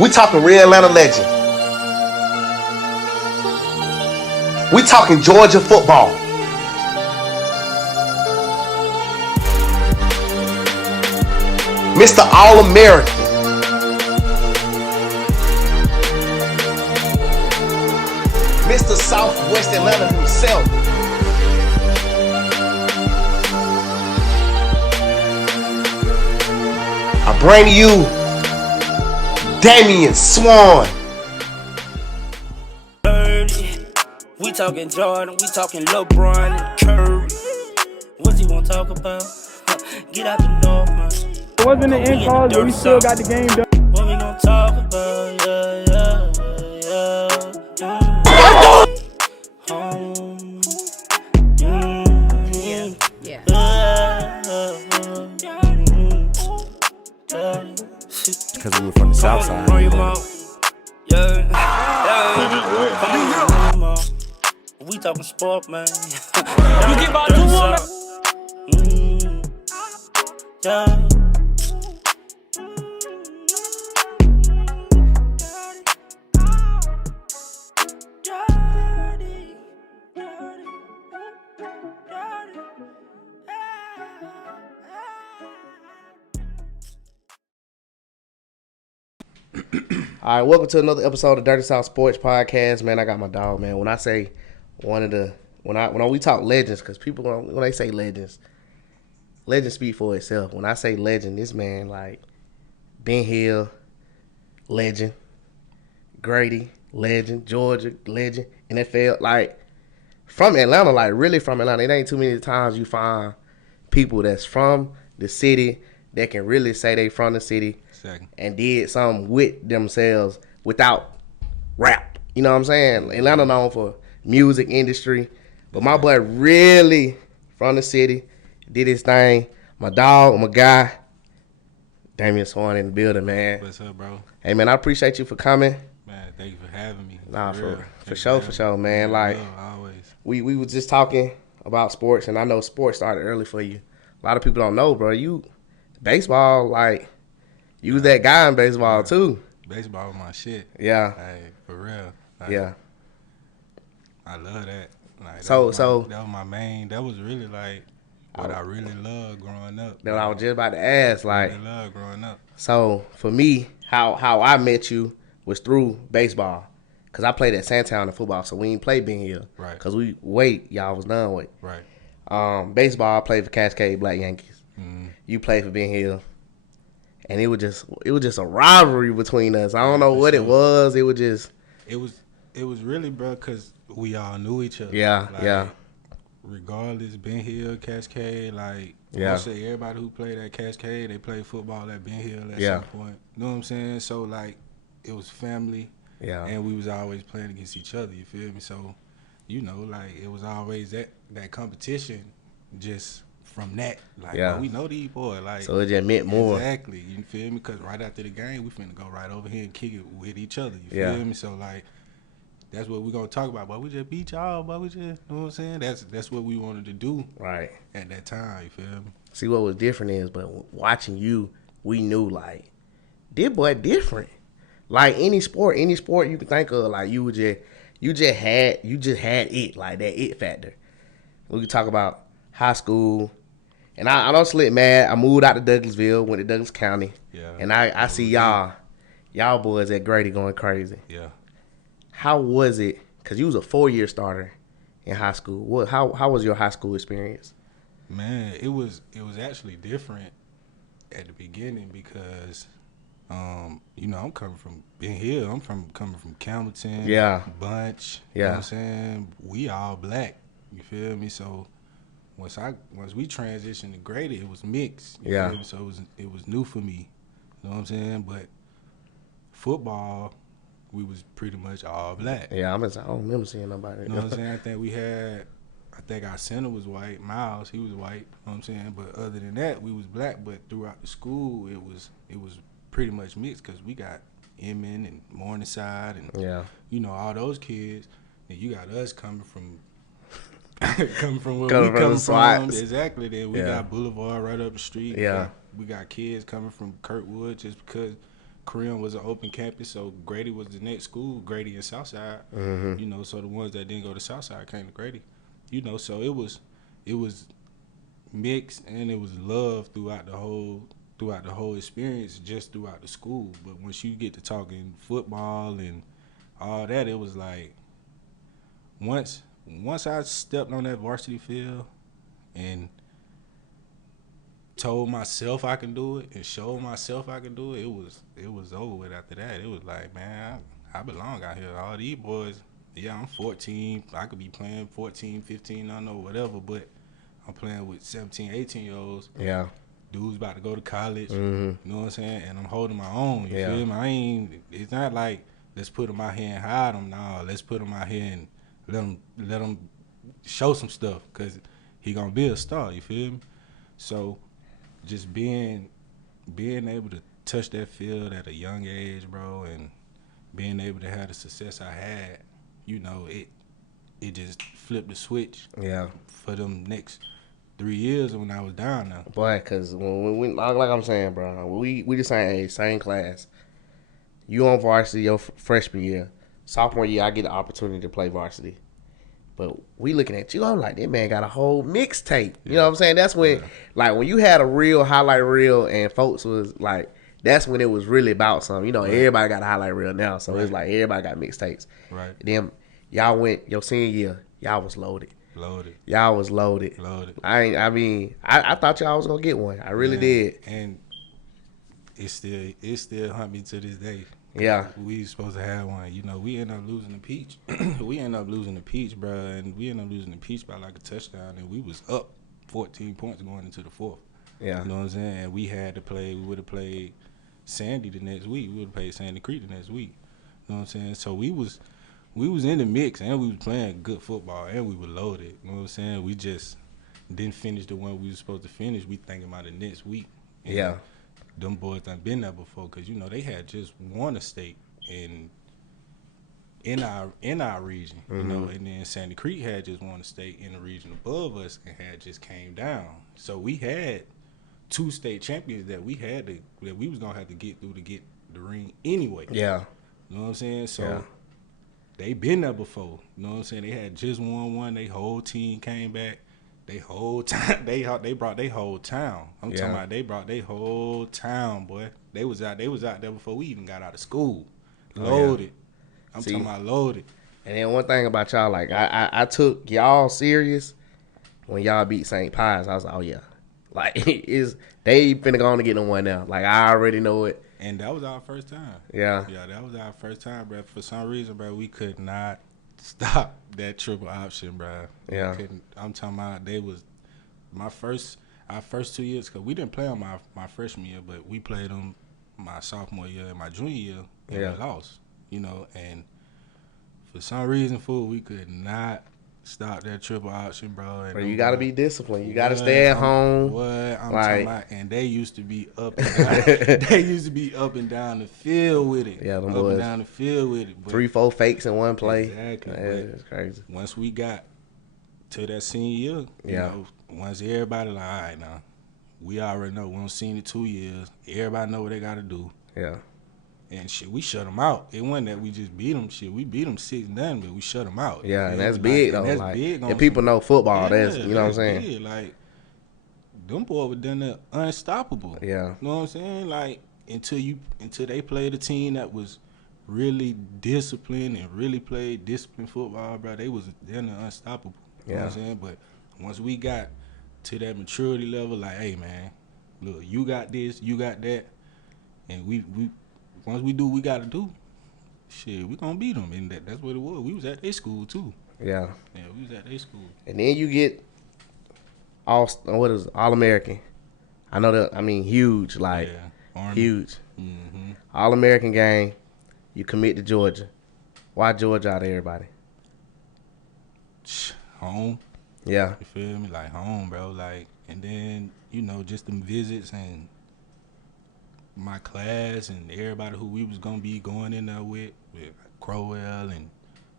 We talking real Atlanta legend. We talking Georgia football. Mr. All-American. Mr. Southwest Atlanta himself. I bring to you Damian Swann. We talking Jordan, we talking LeBron and Curry. What you want to talk about? Get out the north, man. It wasn't the end cause, but we still got the game done. What we gonna talk about? Because we were from the south side. We talking sport, man. You get about 2 women. Yeah. All right, welcome to another episode of Dirty South Sports Podcast. Man, I got my dog, man. When I say when we talk legends, because people when they say legends speak for itself. When I say legend, this man like Ben Hill, legend, Grady, legend, Georgia, legend, NFL, like from Atlanta, like really from Atlanta. It ain't too many times you find people that's from the city that can really say they from the city. And did something with themselves without rap. You know what I'm saying? Atlanta known for music industry. But my boy really from the city, did his thing. My dog, my guy, Damian Swann in the building, man. What's up, bro? Hey, man, I appreciate you for coming. Man, thank you for having me. Nah, for sure, man. Like, always. we were just talking about sports, and I know sports started early for you. A lot of people don't know, bro. You, baseball, like, you was that guy in baseball, too. Baseball was my shit. Yeah. Hey, for real. Like, Yeah. I love that. Like, So that was my main. That was really like what I really loved growing up. That I was just about to ask, like. I really loved growing up. So for me, how I met you was through baseball, cause I played at Sandtown in football, so we ain't play Ben Hill, right? Cause y'all was done with, right? Baseball, I played for Cascade Black Yankees. Mm-hmm. You played for Ben Hill, and it was just a rivalry between us. I don't know what it was. It was just it was really, bro, cause we all knew each other. Yeah, like, yeah. Regardless, Ben Hill, Cascade, like most of everybody who played at Cascade, they played football at Ben Hill at some point. You know what I'm saying? So like, it was family. Yeah. And we was always playing against each other. You feel me? So, you know, like it was always that competition, just from that. Like, yeah. We know these boys. Like, so it just meant more. Exactly. You feel me? Because right after the game, we finna go right over here and kick it with each other. You feel me? So like, that's what we're gonna talk about. But we just beat y'all. But we just, you know what I'm saying? That's what we wanted to do. Right. At that time. You feel me? See, what was different is, but watching you, we knew like, this boy different. Like any sport you can think of, like you just had it, like that it factor. We could talk about high school, and I don't slip mad. I moved out to Douglasville, went to Douglas County, and I see y'all boys at Grady going crazy. Yeah. How was it? Cause you was a 4-year starter in high school. How was your high school experience? Man, it was actually different at the beginning because. You know, I'm coming from Ben Hill. I'm coming from Campbellton. Bunch. You know what I'm saying? We all black. You feel me? So once we transitioned to Grady, it was mixed. You feel me? So it was new for me. You know what I'm saying? But football, we was pretty much all black. Yeah, I don't remember seeing nobody. You know what I'm saying? I think our center was white. Miles, he was white. You know what I'm saying? But other than that, we was black. But throughout the school, it was pretty much mixed because we got Inman and Morningside and you know, all those kids, and you got us coming from where we come from. Exactly. Then we got Boulevard right up the street. Yeah. We got kids coming from Kirkwood just because, Korean was an open campus, so Grady was the next school, Grady and Southside. You know, so the ones that didn't go to Southside came to Grady. You know, so it was mixed and it was love throughout the whole experience, just throughout the school. But once you get to talking football and all that, it was like once I stepped on that varsity field and told myself I can do it and showed myself I can do it, it was over with after that. It was like, man, I belong out here. All these boys, yeah, I'm 14. I could be playing 14, 15, I don't know, whatever, but I'm playing with 17, 18-year-olds. Yeah. Dudes about to go to college. You know what I'm saying? And I'm holding my own. You feel me? It's not like, let's put them out here and hide them. No, let's put them out here and let them show some stuff, because he going to be a star. You feel me? So just being able to touch that field at a young age, bro, and being able to have the success I had, you know, it just flipped the switch. Yeah. For them next 3 years when I was down there. Boy, because when we, like I'm saying, bro, we the same age, same class. You on varsity your freshman year. Sophomore year, I get the opportunity to play varsity. But we looking at you, I'm like, that man got a whole mixtape. You know what I'm saying? That's when, like, when you had a real highlight reel and folks was like, that's when it was really about something. You know, everybody got a highlight reel now, so it's like everybody got mixtapes. Right. And then y'all went, your senior year, y'all was loaded. Y'all was loaded. I thought y'all was going to get one. I really did. And it still hunt me to this day. Yeah. We supposed to have one. You know, we ended up losing the peach. We ended up losing the peach, bro, and we ended up losing the peach by like a touchdown, and we was up 14 points going into the fourth. Yeah. You know what I'm saying? And we had to play, we would have played Sandy the next week. We would have played Sandy Creek the next week. You know what I'm saying? So we was in the mix, and we was playing good football, and we were loaded. You know what I'm saying? We just didn't finish the one we were supposed to finish. We thinking about the next week. And yeah. Them boys done been there before, because, you know, they had just won a state in our region, you know, and then Sandy Creek had just won a state in the region above us and had just came down. So we had 2 state champions that we was gonna have to get through to get the ring anyway. Yeah. You know what I'm saying? So they been there before. You know what I'm saying? They had just won one. They whole team came back. They whole time they brought their whole town. I'm talking about they brought their whole town, boy. They was out there before we even got out of school. Loaded. I'm talking about loaded. And then one thing about y'all, like I took y'all serious when y'all beat St. Pius. I was like, oh yeah. Like they finna go on to get no one now. Like I already know it. And that was our first time. Yeah. Yeah, that was our first time, bro. For some reason, bro, we could not stop that triple option, bro. Yeah. I'm talking about they was our first 2 years, because we didn't play them my freshman year, but we played them my sophomore year and my junior year, and we lost, you know. And for some reason, we could not stop that triple option, bro. And bro, you got to be disciplined. You got to stay at home. What I'm talking about, and they used to be up and down. They used to be up and down the field with it. Yeah, them up boys. And down the field with it. But 3-4 fakes in one play. Exactly. It's crazy. Once we got to that senior year, you know, once everybody like, all right, now, we already know. We don't seen it 2 years. Everybody know what they got to do. Yeah. And shit, we shut them out. It wasn't that we just beat them. Shit, we beat them 6-0, but we shut them out. Yeah, and that's big, though. That's big. If people know football, that's, you know what I'm saying? Big. Like, them boys were done there unstoppable. Yeah. You know what I'm saying? Like, until they played a team that was really disciplined and really played disciplined football, bro, they're unstoppable. You know what I'm saying? But once we got to that maturity level, like, hey, man, look, you got this, you got that, and we once we do what we got to do, shit, we gonna beat them. And that's what it was. We was at their school, too. Yeah. Yeah, we was at their school. And then you get All-American. I know that, I mean, huge, like, huge. Mm-hmm. All-American game, you commit to Georgia. Why Georgia out of everybody? Home. Yeah. You feel me? Like, home, bro. Like, and then, you know, just them visits and my class and everybody who we was gonna be going in there with Crowell and,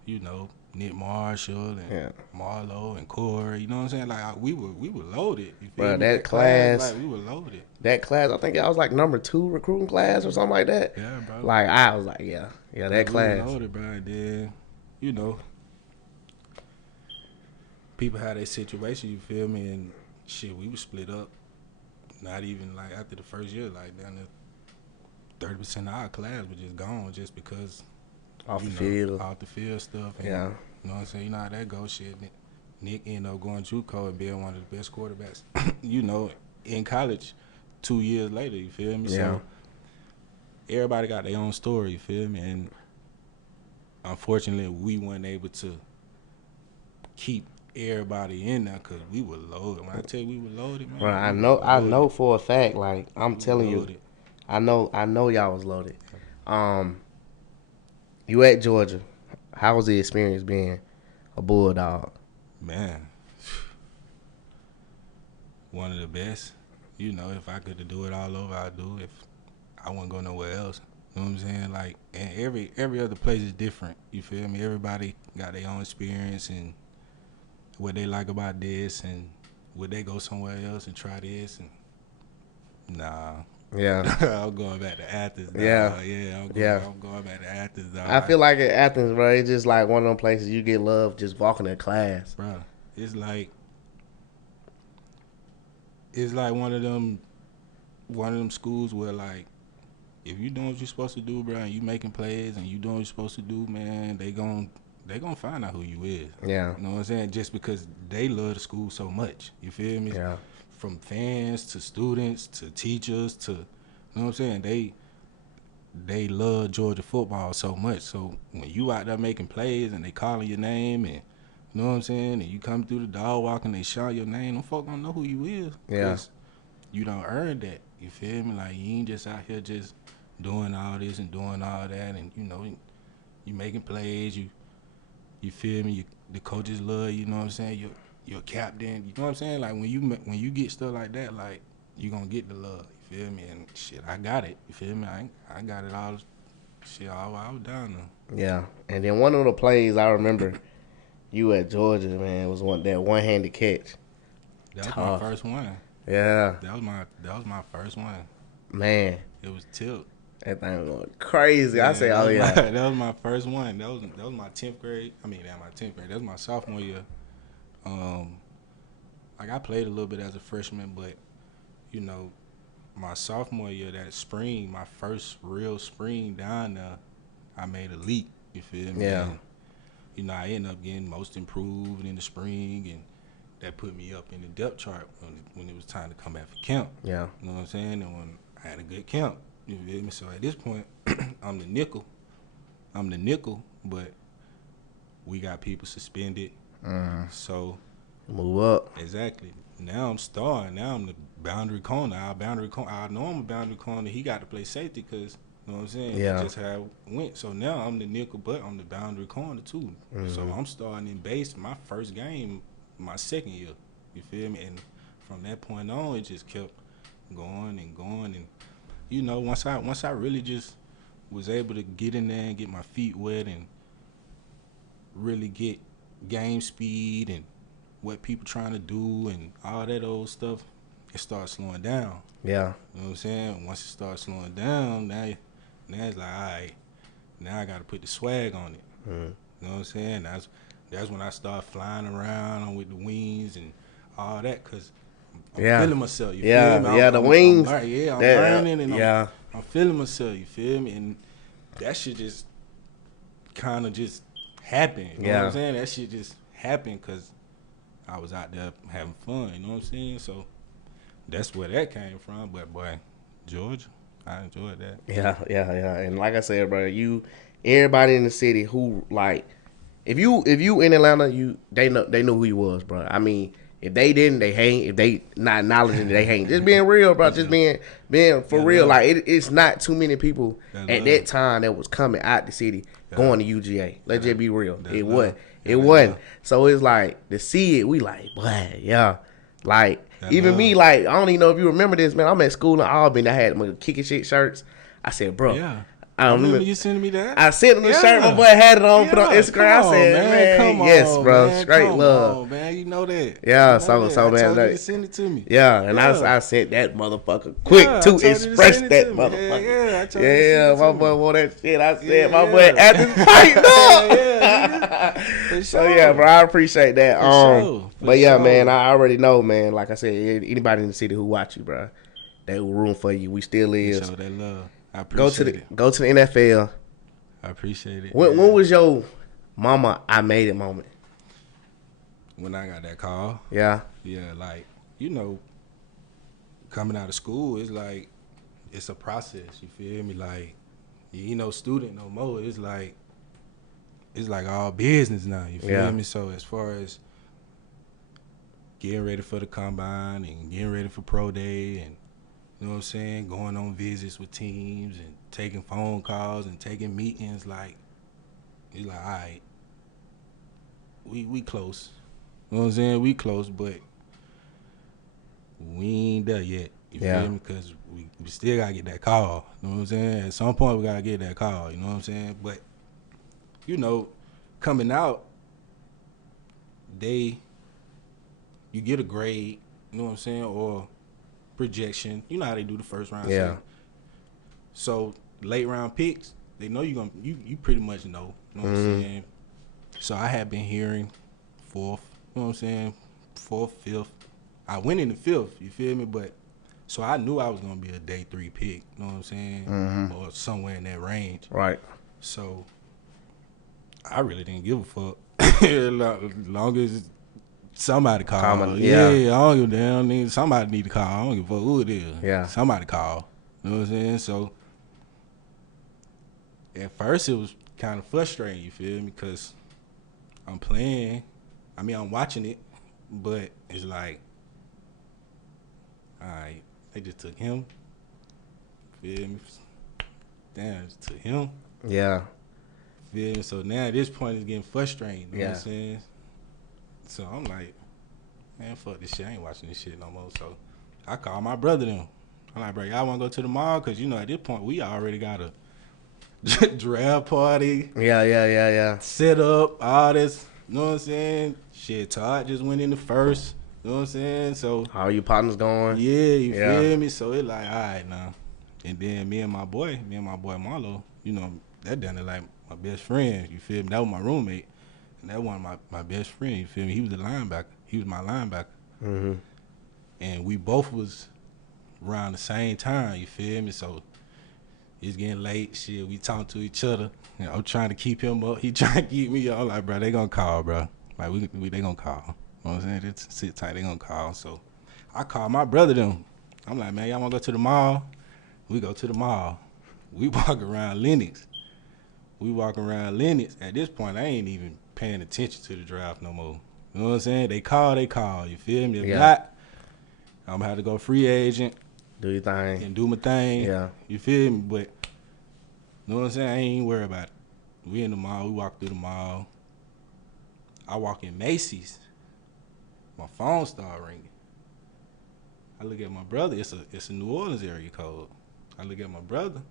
you know, Nick Marshall and Marlo and Corey. You know what I'm saying? Like we were loaded. You feel Bro, me? that class, like we were loaded. That class, I think I was like number 2 recruiting class or something like that. Yeah, bro. Like I was like, that class. We were loaded, bro. Then, you know, people had their situation. You feel me? And shit, we were split up. Not even like after the first year, like down to 30% of our class was just gone just because off the field stuff. And, you know what I'm saying? You know how that goes. Shit, Nick ended up going JUCO and being one of the best quarterbacks. You know, in college, 2 years later. You feel me? So everybody got their own story. You feel me? And unfortunately, we weren't able to keep everybody in there because we were loaded. When I tell you we were loaded, man. Bro, I know for a fact. Like I'm telling you, I know y'all was loaded. You at Georgia? How was the experience being a Bulldog? Man, one of the best. You know, if I could do it all over, I'd do it. If I wouldn't go nowhere else. You know what I'm saying? Like, and every other place is different. You feel me? Everybody got their own experience and what they like about this, and would they go somewhere else and try this? And nah. Yeah. I'm going back to Athens. Dog. I'm going back to Athens. Dog. I feel like at Athens, bro, it's just like one of them places you get love just walking in class. Bro, it's like one of them schools where, like, if you doing what you're supposed to do, bro, and you making plays and you doing what you're supposed to do, man, they gon' find out who you is. Yeah. You know what I'm saying? Just because they love the school so much. You feel me? Yeah. From fans to students to teachers to, you know what I'm saying? They love Georgia football so much. So when you out there making plays and they calling your name and, you know what I'm saying, and you come through the dog walk and they shout your name, them folk don't know who you is. Yeah. You don't earn that. You feel me? Like, you ain't just out here just doing all this and doing all that, and, you know, you making plays, you feel me? The coaches love you, know what I'm saying? You're a captain, you know what I'm saying? Like, when you get stuff like that, like, you gonna get the love, you feel me? And shit, I got it, you feel me? I got it all, shit, I was down there. Yeah, and then one of the plays I remember you at Georgia, man, was that one-handed catch. That was my first one. Yeah. That was my first one. Man. It was tilt. That thing was going crazy. Yeah, I say, oh, yeah. That was my first one. That was my 10th grade. I mean, not my 10th grade. That was my sophomore year. Like, I played a little bit as a freshman, but, you know, my sophomore year, that spring, my first real spring down there, I made a leap. You feel me? Yeah. And, you know, I ended up getting most improved in the spring, and that put me up in the depth chart when it was time to come back for camp. Yeah. You know what I'm saying? And when I had a good camp, you feel me? So at this point, I'm the nickel, but we got people suspended. So move up. Exactly. Now I'm starting. Now I'm the boundary corner. I know I'm a boundary corner. He got to play safety because, you know what I'm saying? Yeah. That's how it went. So now I'm the nickel, but I'm the boundary corner too. So I'm starting in base my first game, my second year. You feel me? And from that point on, it just kept going and going. And, you know, once I really just was able to get in there and get my feet wet and really get game speed and what people trying to do and all that old stuff, it starts slowing down. Yeah. You know what I'm saying? Once it starts slowing down, now it's like, all right, now I got to put the swag on it. You know what I'm saying? That's when I start flying around with the wings and all that, because I'm feeling myself. You feel me? The wings. I'm learning and I'm feeling myself. You feel me? And that shit just kind of just happened. You know what I'm saying? That shit just happened because I was out there having fun. You know what I'm saying? So that's where that came from. But, boy, Georgia, I enjoyed that. Yeah. And like I said, bro, everybody in the city who, like, if you in Atlanta, they know who you was, bro. I mean, if they didn't, they hate. If they not acknowledging it, they hate. Just being real, bro. Just being for real. Like, it's not too many people at that time that was coming out the city going to UGA. Let's just be real. It wasn't. So it's like, to see it, we like, boy, yeah. Like, even me, like, I don't even know if you remember this, man. I'm at school in Albany. I had my kicking shit shirts. I said, bro, I remember you sending me that. I sent him the shirt. My boy had it on. Put on Instagram. I said, man, come yes, on, bro, man, straight come love, on, man. You know that. Yeah, you know so man, I told you to send it to me. Yeah, and I sent that motherfucker quick to express that motherfucker. Yeah, I told you to send it my to boy me. wore that shit. I said, my boy at this fight, dog. For So sure. yeah, bro, I appreciate that. For But yeah, sure. man, I already know, man. Like I said, anybody in the city who watch you, bro, they will room for you. We still is. Show that love. I appreciate it. Go to the NFL. I appreciate it. When was your mama I made it moment? When I got that call. Yeah. Yeah, like, you know, coming out of school, it's like, it's a process, you feel me? Like, you ain't no student no more. It's like all business now, you feel me? So as far as getting ready for the combine and getting ready for pro day and, you know what I'm saying, going on visits with teams and taking phone calls and taking meetings, like, it's like, all right, we close. You know what I'm saying? We close, but we ain't there yet. You feel me? Because we still got to get that call. You know what I'm saying? At some point, we got to get that call. You know what I'm saying? But, you know, coming out, you get a grade, you know what I'm saying, or projection. You know how they do the first round. Yeah. So, late round picks, they know you pretty much know. You know what I'm saying? So, I had been hearing fourth, you know what I'm saying, fourth, fifth. I went in the fifth, you feel me? But, so I knew I was going to be a day 3 pick, you know what I'm saying? Or somewhere in that range. Right. So, I really didn't give a fuck. As long as somebody call. Yeah, I don't give a damn. Somebody need to call. I don't give a fuck who it is. Yeah. Somebody call. You know what I'm saying? So, at first it was kind of frustrating, you feel me? Because I'm playing. I mean, I'm watching it, but it's like, all right, they just took him. Feel me? Damn, just took him. Yeah. Feel me? So now at this point it's getting frustrating. You know what I'm saying? So I'm like, man, fuck this shit. I ain't watching this shit no more. So I call my brother them. I'm like, bro, y'all want to go to the mall? Because, you know, at this point we already got a draft party. Yeah. Set up, all this. You know what I'm saying? Shit, Todd just went in the first. You know what I'm saying? So how are your partners going? Yeah, you feel me? So it's like, all right now. And then me and my boy Marlo, you know, that done it like my best friend. You feel me? That was my roommate. And that one of my best friend, you feel me? He was the linebacker. He was my linebacker. Mm-hmm. And we both was around the same time, you feel me? So it's getting late, shit. We talking to each other. You know, I'm trying to keep him up. He trying to keep me up. I'm like, bro, they gonna call, bro. Like, they gonna call. You know what I'm saying? Just sit tight, they gonna call. So I called my brother them. I'm like, man, y'all wanna go to the mall? We go to the mall. We walk around Lennox. At this point, I ain't even paying attention to the draft no more. You know what I'm saying? They call. You feel me? If not, I'm gonna have to go free agent. Do your thing. And do my thing. Yeah. You feel me? But, you know what I'm saying? I ain't even worried about it. We in the mall. We walk through the mall. I walk in Macy's. My phone start ringing. I look at my brother. It's a New Orleans area code. I look at my brother.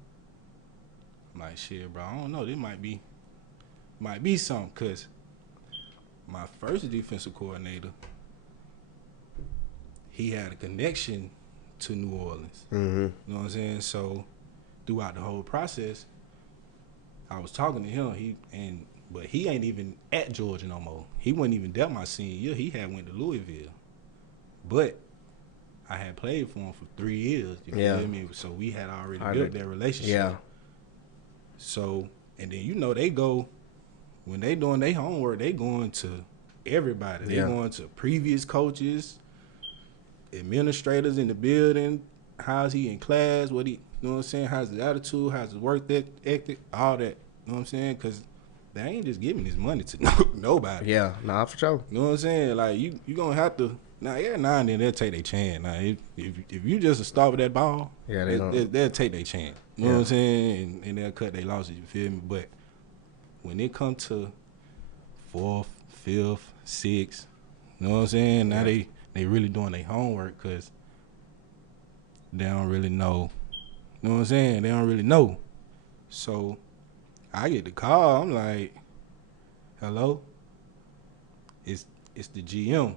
I'm like, shit, bro, I don't know. This might be something. Because my first defensive coordinator, he had a connection to New Orleans. Mm-hmm. You know what I'm saying? So throughout the whole process, I was talking to him. But he ain't even at Georgia no more. He wasn't even there my senior year. He had went to Louisville. But I had played for him for 3 years. You feel me? So we had already built that relationship. Yeah. So, and then, you know, they go, when they doing their homework, they going to everybody. They going to previous coaches, administrators in the building, how's he in class, you know what I'm saying, how's his attitude, how's his work ethic, all that, you know what I'm saying, because they ain't just giving this money to nobody. Yeah, nah, for sure. You know what I'm saying? Like, you going to have to, now and then they'll take their chance. Now, if you just start with that ball, they'll take their chance. You know what I'm saying? And they'll cut their losses, you feel me? But when it comes to 4th, 5th, 6th, you know what I'm saying? Now they really doing their homework because they don't really know. You know what I'm saying? They don't really know. So I get the call. I'm like, hello? It's the GM.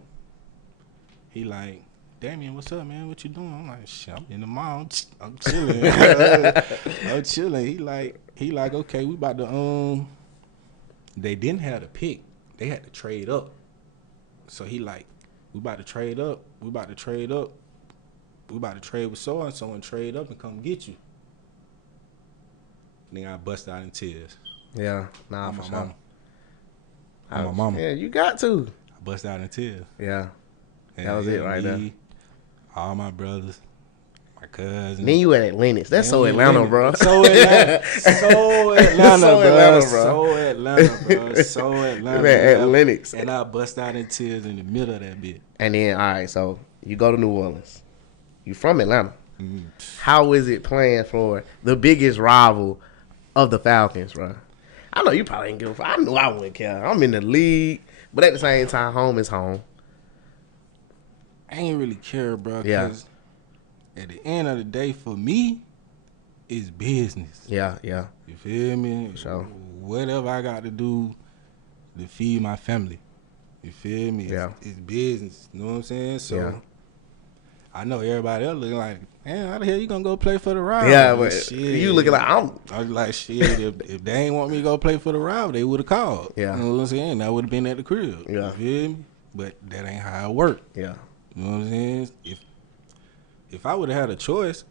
He like, Damian, what's up, man? What you doing? I'm like, shit, I'm in the mall. I'm chilling. I'm chilling. He like, okay, we about to they didn't have to pick. They had to trade up. So he like, we about to trade up. We about to trade up. We about to trade with so-and-so and trade up and come get you. Then I bust out in tears. Yeah, nah, for sure. My mama. Yeah, you got to. I bust out in tears. Yeah. And That was it right there. All my brothers, my cousins. Then you at Lennox. That's so Atlanta, bro. So Atlanta. So Atlanta, bro. So Atlanta. At Lennox. And I bust out in tears in the middle of that bit. And then, all right, so you go to New Orleans. You from Atlanta. Mm. How is it playing for the biggest rival of the Falcons, bro? I know you probably ain't give a fuck. I knew I wouldn't care. I'm in the league. But at the same time, home is home. I ain't really care, bro, because at the end of the day, for me, it's business. Yeah. You feel me? Sure. Whatever I got to do to feed my family. You feel me? Yeah. It's business. You know what I'm saying? So Yeah. I know everybody else looking like, man, how the hell you gonna go play for the rival? Yeah, but shit. you looking like I was like, shit, if they ain't want me to go play for the rival, they would have called. Yeah. You know what I'm saying? I would have been at the crib. Yeah. You feel me? But that ain't how it work. Yeah. You know what I'm saying? If I would have had a choice,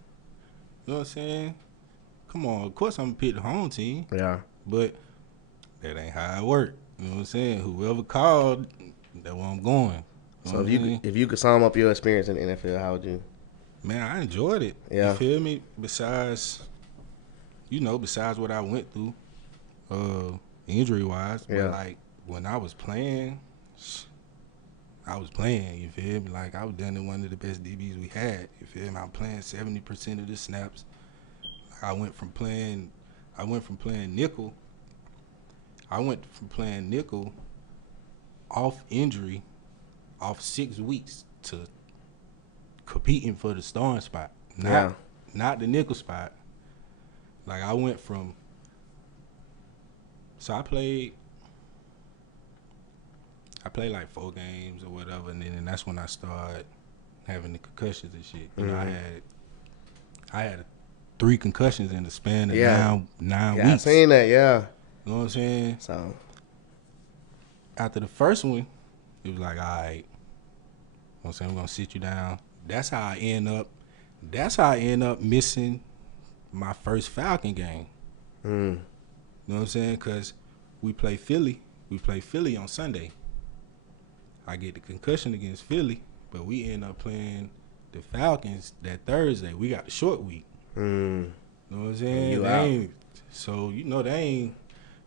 you know what I'm saying? Come on, of course I'm gonna pick the home team. Yeah. But that ain't how it work. You know what I'm saying? Whoever called, that's where I'm going. You know So if you could sum up your experience in the NFL, how would you? Man, I enjoyed it. Yeah. You feel me? Besides what I went through, injury-wise. Yeah. But, like, when I was playing, you feel me? Like, I was down to one of the best DBs we had. You feel me? I'm playing 70% of the snaps. I went from playing nickel. I went from playing nickel off injury, off 6 weeks, to competing for the starting spot. Not the nickel spot. Like, I went from, so I played like 4 games or whatever, and then that's when I started having the concussions and shit. You know, I had 3 concussions in the span of 9 weeks. I seen that, yeah. You know what I'm saying? So after the first one, it was like, all right, you know what I'm saying, we're gonna sit you down. That's how I end up missing my first Falcon game. You know what I'm saying? Because we play Philly on Sunday. I get the concussion against Philly, but we end up playing the Falcons that Thursday. We got the short week. You know what I'm saying?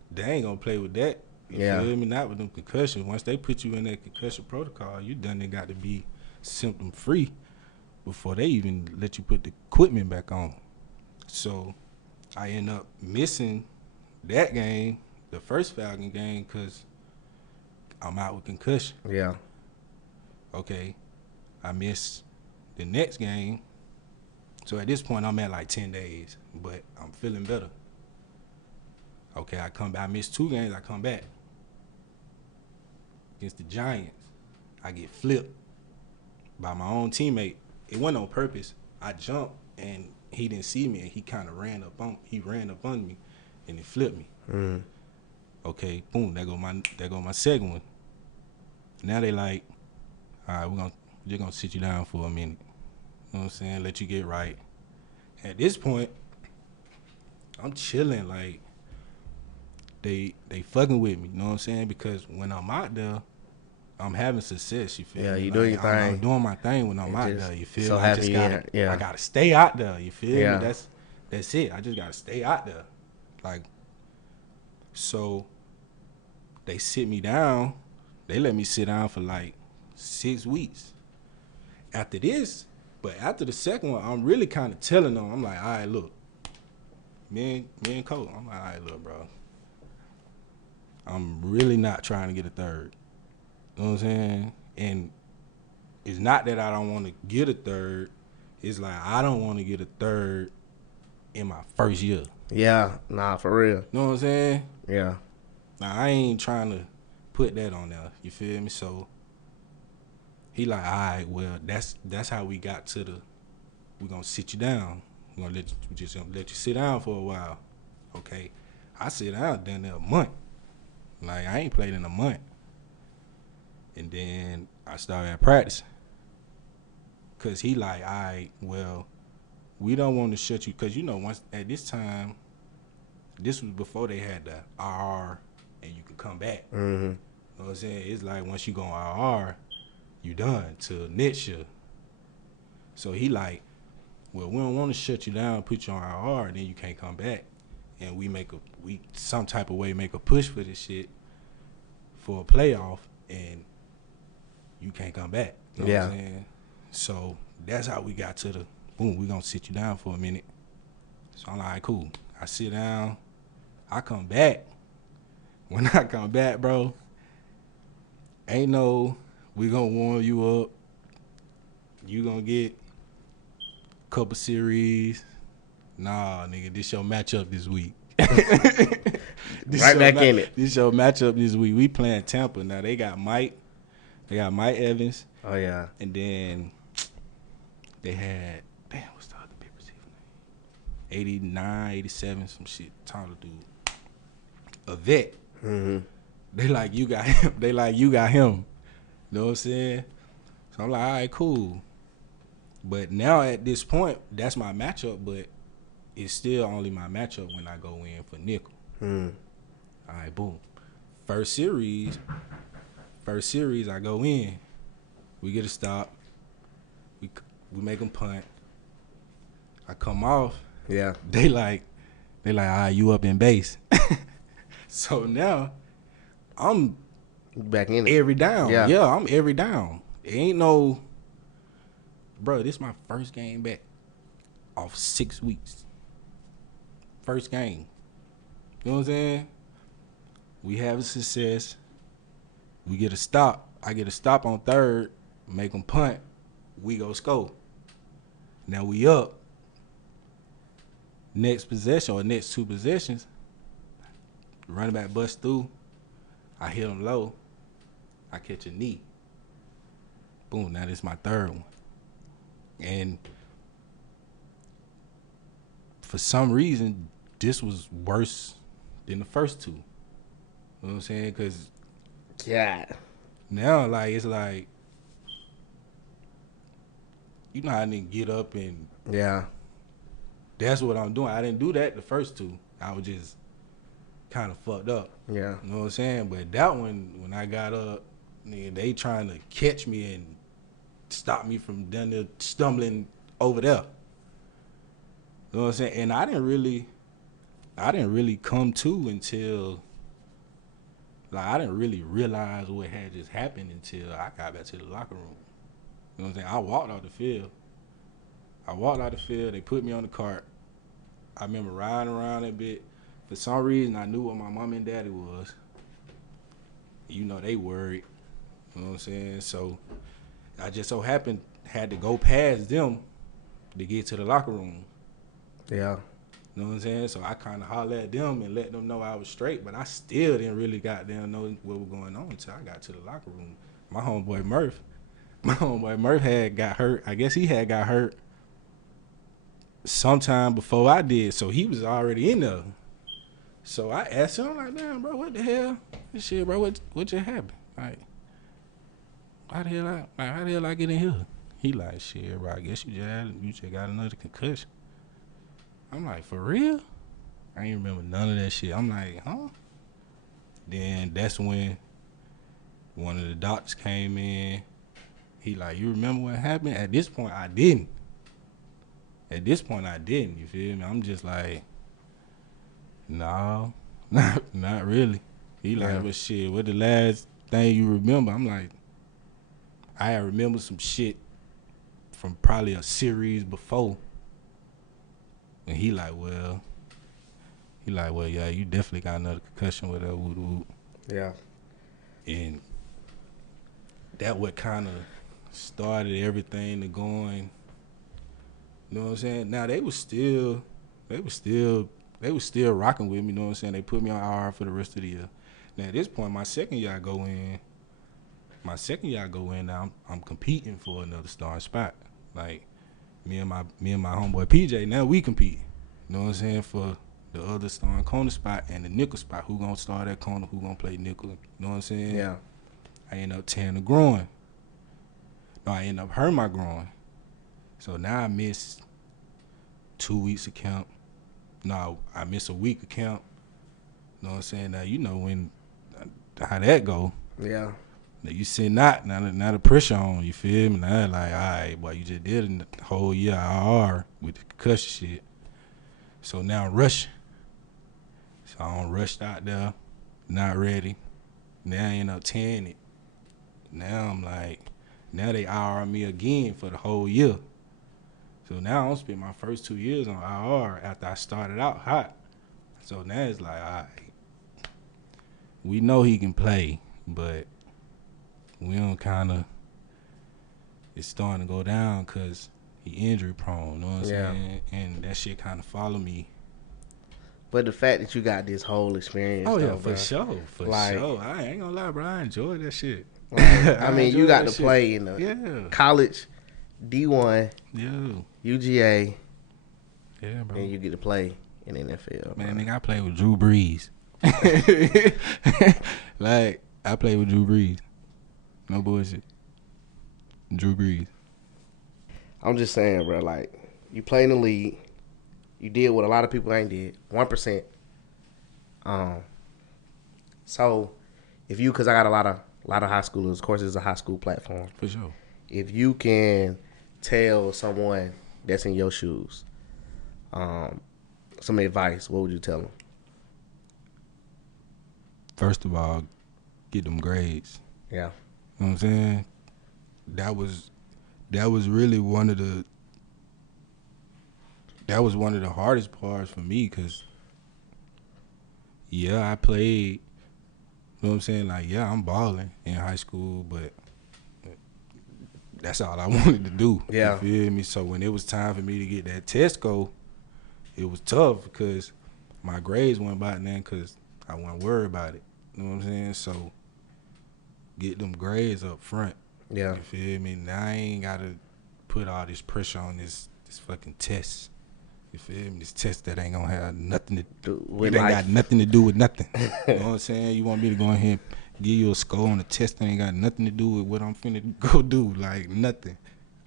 They ain't gonna play with that. You feel me? Not with them concussions. Once they put you in that concussion protocol, you done got to be symptom free before they even let you put the equipment back on. So I end up missing that game, the first Falcon game, because I'm out with concussion. yeah. Okay, I missed the next game. So at this point, I'm at like 10 days, but I'm feeling better. Okay, I come back. I missed 2 games. I come back against the Giants. I get flipped by my own teammate. It wasn't on purpose. I jumped and he didn't see me, and he kind of ran up on me, and it flipped me. Okay, boom. There go my second one. Now they like, all right, we're just gonna sit you down for a minute. You know what I'm saying? Let you get right. At this point, I'm chilling. Like, they fucking with me. You know what I'm saying? Because when I'm out there, I'm having success. You feel me? Yeah, you doing your thing. I'm doing my thing when I'm out there. You feel so me? happy. I gotta stay out there. You feel Yeah. me? That's it. I just gotta stay out there. Like, so they sit me down. They let me sit down for like 6 weeks. After the second one, I'm really kind of telling them. I'm like, all right, look, me and Cole. I'm like, all right, look, bro. I'm really not trying to get a third. You know what I'm saying? And it's not that I don't want to get a third. It's like I don't want to get a third in my first year. Yeah, nah, for real. You know what I'm saying? Yeah. Now, I ain't trying to put that on there. You feel me? So, he like, all right, well, that's how we got to we're going to sit you down. We're going to let you sit down for a while. Okay. I sit down down there a month. Like, I ain't played in a month. And then I started practicing. Because he like, all right, well, we don't want to shut you. Because, you know, once at this time, this was before they had the RR and you could come back. Mm-hmm. You know what I'm saying? It's like once you go on RR, you done till next year. So he like, well, we don't want to shut you down, put you on RR, and then you can't come back. And we some type of way make a push for this shit for a playoff, and you can't come back. You know what I'm saying? So that's how we got to the, boom, we going to sit you down for a minute. So I'm like, cool. I sit down. I come back. When I come back, bro, ain't no, we going to warm you up. You going to get a couple series. Nah, nigga, this your matchup this week. Right back in it. This your matchup this week. We playing Tampa. Now, they got Mike. They got Mike Evans. Oh, yeah. And then they had, damn, what's the other big receiver name? 89, 87, some shit. Taller dude. A vet. Mm-hmm. They like, you got him. They like, you got him. You know what I'm saying? So I'm like, all right, cool. But now at this point, that's my matchup, but it's still only my matchup when I go in for nickel. Mm. All right, boom. First series, I go in. We get a stop. We make them punt. I come off. Yeah. They like, all right, you up in base. So now, I'm back in it. every down. Yeah, I'm every down. It ain't no, bro, this is my first game back off 6 weeks. First game. You know what I'm saying? We have a success. We get a stop. I get a stop on third, make them punt. We go score. Now we up. Next possession or next two possessions, running back bust through. I hit him low. I catch a knee. Boom, now this is my third one. And for some reason, this was worse than the first two. You know what I'm saying? Because now, like, it's like, you know how I didn't get up and that's what I'm doing. I didn't do that the first two. I was just kind of fucked up. Yeah. You know what I'm saying? But that one, when I got up, nigga, they trying to catch me and stop me from down there stumbling over there. You know what I'm saying? And I didn't really come to until, like, I didn't really realize what had just happened until I got back to the locker room. You know what I'm saying? I walked out the field. They put me on the cart. I remember riding around a bit. For some reason, I knew what my mom and daddy was. You know, they worried. You know what I'm saying? So I just so happened had to go past them to get to the locker room. Yeah. You know what I'm saying? So I kind of hollered at them and let them know I was straight, but I still didn't really goddamn know what was going on until I got to the locker room. My homeboy Murph had got hurt. I guess he had got hurt sometime before I did, so he was already in there. So I asked him, I'm like, damn, bro, what the hell? This shit, bro, what just happened? Like, how the hell I get in here? He like, shit, bro, I guess you just got another concussion. I'm like, for real? I ain't remember none of that shit. I'm like, huh? Then that's when one of the doctors came in. He like, you remember what happened? At this point, I didn't. You feel me? I'm just like, no, not really. He like, but shit, what the last thing you remember? I'm like, I remember some shit from probably a series before. And he like, well, yeah, you definitely got another concussion with that woot. Yeah. And that what kind of started everything to going. You know what I'm saying? Now they was still They was still rocking with me. You know what I'm saying? They put me on IR for the rest of the year. Now at this point, my second year I go in. Now I'm competing for another starting spot. Like me and my homeboy PJ. Now we compete. You know what I'm saying, for the other starting corner spot and the nickel spot. Who gonna start at corner? Who gonna play nickel? You know what I'm saying? Yeah. I end up tearing the groin. No, I end up hurting my groin. So now I miss 2 weeks of camp. No, I miss a week of camp. You know what I'm saying? Now you know how that go. Yeah. Now you sitting out, now the pressure on, you feel me? Now like, all right, boy, you just did the whole year IR with the concussion shit. So now I'm rushing. So I'm rushed out there, not ready. Now I end up tearing it. Now I'm like, now they IR me again for the whole year. So now I'm spend my first 2 years on IR after I started out hot. So now it's like, all right, we know he can play, but we don't it's starting to go down because he injury prone, you know what I'm saying? And that shit kind of follow me. But the fact that you got this whole experience, oh yeah, though, for sure. I ain't gonna lie, bro. I enjoy that shit. Like, I mean, you got to play in the college D1, UGA, bro. and you get to play in the NFL. Man, nigga, I played with Drew Brees. Like, I played with Drew Brees. No bullshit. Drew Brees. I'm just saying, bro, like, you play in the league. You did what a lot of people ain't did, 1%. So, if you, because I got a lot of high schoolers, of course, it's a high school platform. For sure. If you can tell someone that's in your shoes some advice, what would you tell them? First of all, get them grades. Yeah. You know what I'm saying? That was really one of the hardest parts for me because, yeah, I played, you know what I'm saying? Like, yeah, I'm balling in high school, but that's all I wanted to do. Yeah. You feel me? So when it was time for me to get that test go, it was tough because my grades went by then because I wasn't worried about it. You know what I'm saying? So get them grades up front. Yeah. You feel me? Now I ain't got to put all this pressure on this fucking test. You feel me? This test that ain't gonna have nothing to do with life. It ain't got nothing to do with nothing. You know what I'm saying? You want me to go ahead and give you a score on a test that ain't got nothing to do with what I'm finna go do. Like, nothing.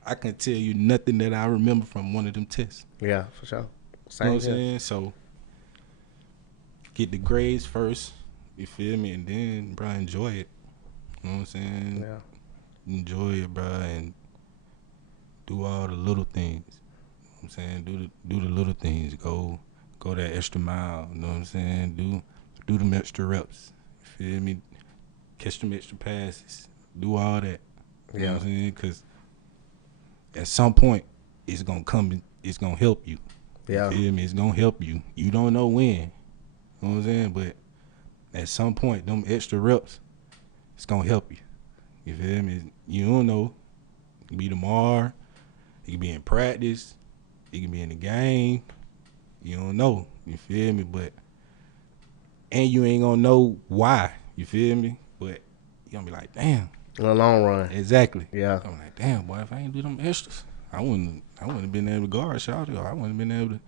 I can tell you nothing that I remember from one of them tests. Yeah, for sure. Same, you know what I'm saying? So, get the grades first. You feel me? And then, bro, enjoy it. You know what I'm saying? Yeah. Enjoy it, bro, and do all the little things. You know what I'm saying? Do the little things. Go that extra mile. You know what I'm saying? Do them extra reps. You feel me? Catch them extra passes. Do all that. You know what I'm saying? Because at some point, it's going to come. It's going to help you. Yeah. You feel me? It's going to help you. You don't know when. You know what I'm saying? But at some point, them extra reps, it's going to help you. You feel me? You don't know. It could be tomorrow. It could be in practice. It could be in the game. You don't know. You feel me? But, and you ain't going to know why. You feel me? But you going to be like, damn. In the long run. Exactly. Yeah. I'm like, damn, boy, if I ain't do them extras, I wouldn't have been able to guard shot, or I wouldn't have been able to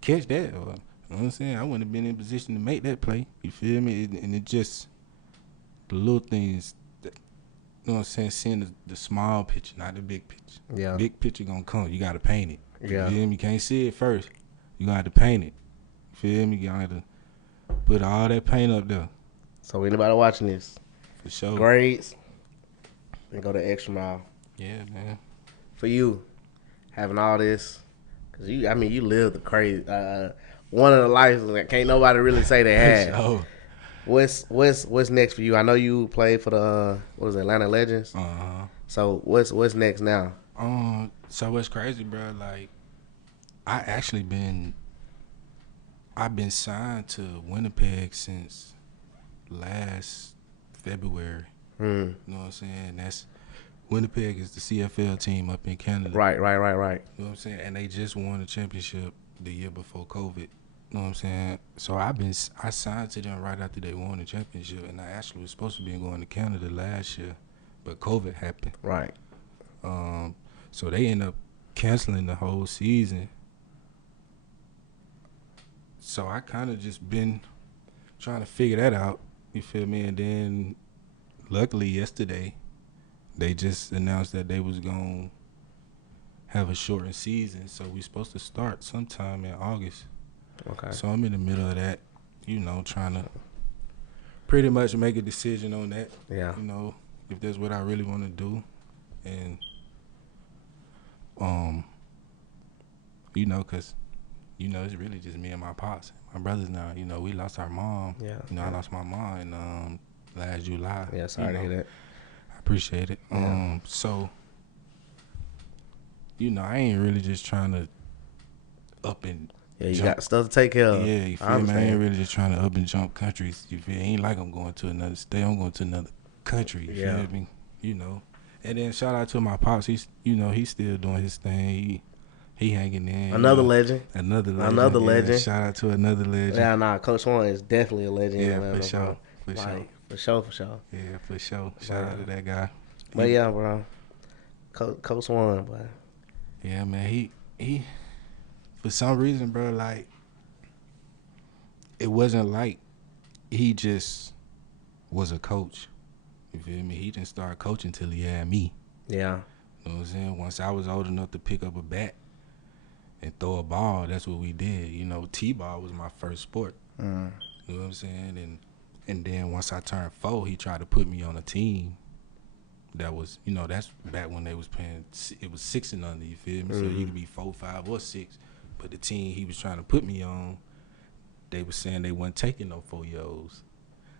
catch that. Or, you know what I'm saying? I wouldn't have been in position to make that play. You feel me? And it just, the little things, that, you know what I'm saying? Seeing the small picture, not the big picture. Yeah. Big picture gonna come. You gotta paint it. You Yeah. feel me? You can't see it first. You gonna have to paint it. You feel me? You gonna have to put all that paint up there. So anybody watching this, For sure. grades, and go the extra mile. Yeah, man. For you, having all this, because you live the crazy, one of the lives that can't nobody really say they had. Oh. What's next for you? I know you played for the Atlanta Legends. Uh-huh. So what's next now? So what's crazy, bro? Like, I've been signed to Winnipeg since last February. You know what I'm saying? Winnipeg is the CFL team up in Canada. Right. You know what I'm saying? And they just won the championship the year before COVID. You know what I'm saying? So I signed to them right after they won the championship, and I actually was supposed to be going to Canada last year, but COVID happened. Right. So they end up canceling the whole season. So I kind of just been trying to figure that out. You feel me? And then, luckily yesterday, they just announced that they was gonna have a shortened season. So we supposed to start sometime in August. Okay. So I'm in the middle of that, you know, trying to pretty much make a decision on that. Yeah. You know, if that's what I really want to do, and you know, cause you know it's really just me and my pops. My brothers now, you know, we lost our mom. Yeah. You know, I lost my mom in last July. Yeah, sorry to hear that. I appreciate it. Yeah. So, you know, I ain't really just trying to up and you jump. got stuff to take care of. Yeah, you feel me? I ain't really just trying to up and jump countries. You feel? It ain't like I'm going to another state. I'm going to another country. You feel me? You know. And then shout out to my pops. He's, you know, he's still doing his thing. He hanging in. Another legend. Another legend. Shout out to another legend. Yeah, nah, Coach Swann is definitely a legend. Yeah, man, for sure. For sure. For sure. Yeah, for sure. Shout out to that guy. But yeah, bro. Coach Swann, boy. Yeah, man. He for some reason, bro, like, it wasn't like he just was a coach. You feel me? He didn't start coaching till he had me. Yeah. You know what I'm saying? Once I was old enough to pick up a bat and throw a ball, that's what we did. You know, T-ball was my first sport. You know what I'm saying? And then once I turned 4, he tried to put me on a team that was, you know, that's back when they was playing, it was 6 and under, you feel me? So you could be 4, 5, or 6. But the team he was trying to put me on, they was saying they wasn't taking no 4-year-olds.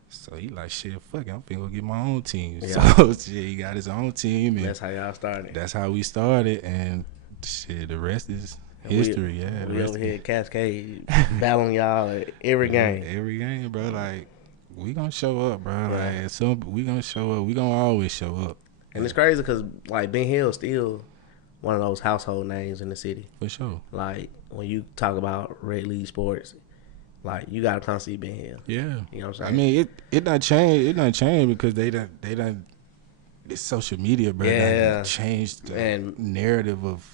So he like, shit, fuck it, I'm finna go get my own team. Yeah. So shit, he got his own team. And that's how y'all started. That's how we started, and shit, the rest is history. We over here at Cascade battling y'all every game. Every game, bro. Like, we gonna show up, bro. Yeah. Like, we gonna show up. We gonna always show up. And it's crazy because, like, Ben Hill's still one of those household names in the city. For sure. Like, when you talk about Red League sports, like, you gotta come see Ben Hill. Yeah. You know what I'm saying? I mean, it not changed. It not changed because they done this social media, bro. Yeah. Changed the narrative of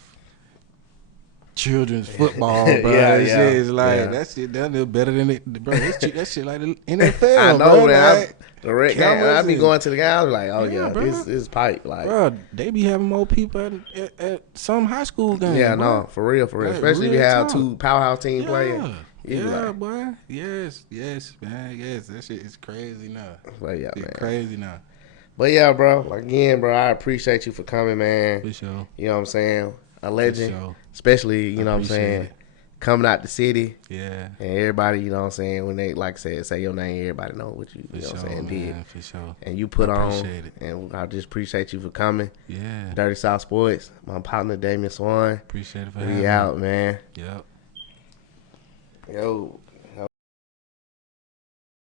children's football, bro. It's like that shit done a little better than it, bro. That shit like the NFL. I know, bro. man. Like, the red game, I be going to the guys like, oh yeah, bro. this pipe, like, bro. They be having more people at some high school games. Yeah, bro. no, for real, Like, especially if you have talk. 2 powerhouse team playing. Yeah, boy. Yes, man. Yes, that shit is crazy now. But yeah, man. Crazy now. But yeah, bro. Again, bro, I appreciate you for coming, man. For sure. You know what I'm saying? A legend. For sure. Especially, you know what I'm saying, coming out the city. Yeah. And everybody, you know what I'm saying, when they, like I said, say your name, everybody know what you, you know what I'm saying, did. For sure. And you put on. It. And I just appreciate you for coming. Yeah. Dirty South Sports. My partner, Damian Swann. Appreciate it for having me. We out, man. Yep. Yo.